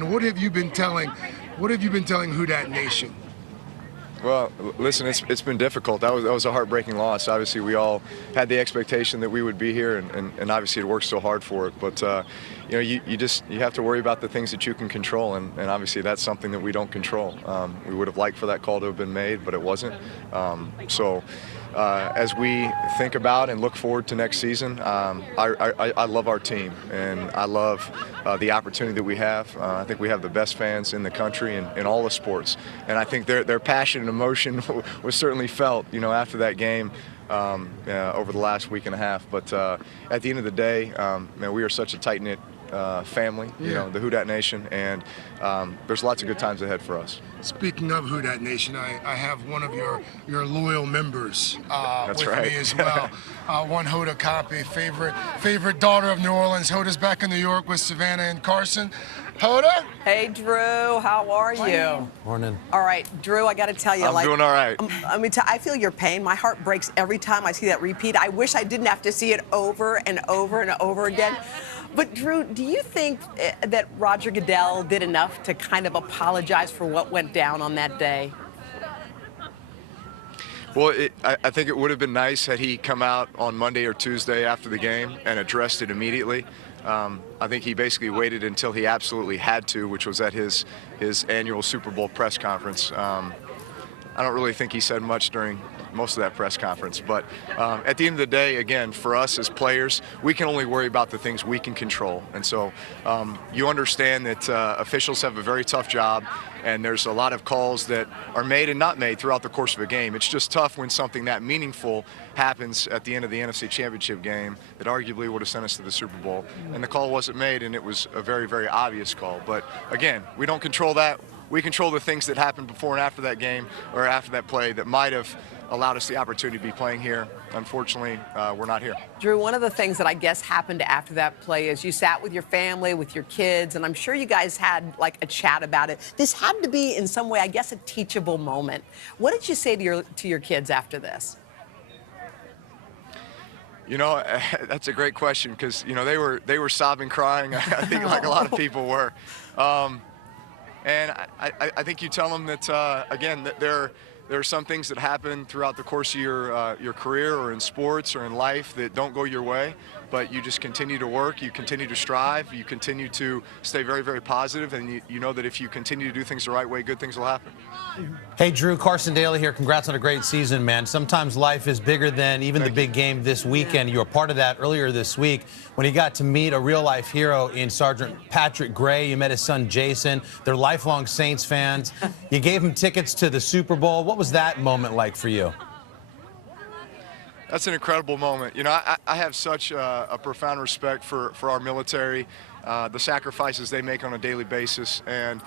And what have you been telling Who Dat Nation? Well, listen, it's been difficult. That was a heartbreaking loss. Obviously, we all had the expectation that we would be here, and obviously it worked so hard for it. But you have to worry about the things that you can control, and obviously that's something that we don't control. We would have liked for that call to have been made, but it wasn't. As we think about and look forward to next season, I love our team, and I love the opportunity that we have. I think we have the best fans in the country in all the sports, and I think their passion and emotion was certainly felt, after that game over the last week and a half. But at the end of the day, man, we are such a tight-knit family, the Who Dat Nation, and there's lots of good times ahead for us. Speaking of Who Dat Nation, I have one of your loyal members That's with right. me as well. One Hoda copy, favorite daughter of New Orleans. Hoda's back in New York with Savannah and Carson. Hoda? Hey, Drew, how are you? Morning. All right, Drew, I got to tell you, I'm doing all right. I feel your pain. My heart breaks every time I see that repeat. I wish I didn't have to see it over and over and over again. But, Drew, do you think that Roger Goodell did enough to kind of apologize for what went down on that day? Well, I think it would have been nice had he come out on Monday or Tuesday after the game and addressed it immediately. I think he basically waited until he absolutely had to, which was at his annual Super Bowl press conference. I don't really think he said much during most of that press conference. But at the end of the day, again, for us as players, we can only worry about the things we can control. And so you understand that officials have a very tough job, and there's a lot of calls that are made and not made throughout the course of a game. It's just tough when something that meaningful happens at the end of the NFC Championship game that arguably would have sent us to the Super Bowl. And the call wasn't made, and it was a very, very obvious call. But again, we don't control that. We control the things that happened before and after that game, or after that play, that might have allowed us the opportunity to be playing here. Unfortunately, we're not here. Drew, one of the things that I guess happened after that play is you sat with your family, with your kids, and I'm sure you guys had like a chat about it. This had to be, in some way, I guess, a teachable moment. What did you say to your kids after this? That's a great question, because they were sobbing, crying. I think like a lot of people were. And I think you tell them that, again, that there are some things that happen throughout the course of your career, or in sports, or in life, that don't go your way, but you just continue to work, you continue to strive, you continue to stay very, very positive, and you know that if you continue to do things the right way, good things will happen. Hey, Drew, Carson Daly here. Congrats on a great season, man. Sometimes life is bigger than even the big game this weekend. You were part of that earlier this week when you got to meet a real-life hero in Sergeant Patrick Gray. You met his son, Jason. They're lifelong Saints fans. You gave him tickets to the Super Bowl. What was that moment like for you? That's an incredible moment. I have such a profound respect for our military, the sacrifices they make on a daily basis, and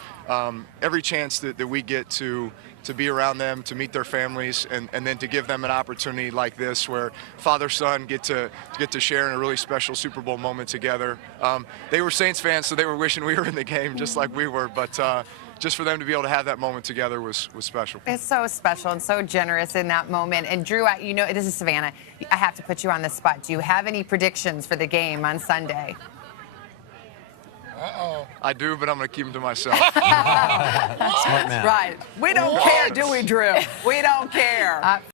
every chance that we get to be around them, to meet their families, and then to give them an opportunity like this, where father-son get to share in a really special Super Bowl moment together. They were Saints fans, so they were wishing we were in the game just like we were, but just for them to be able to have that moment together was special. It's so special and so generous in that moment. And Drew, this is Savannah. I have to put you on the spot. Do you have any predictions for the game on Sunday? Uh-oh. I do, but I'm going to keep them to myself. Smart man. Right. We don't care, do we, Drew? We don't care.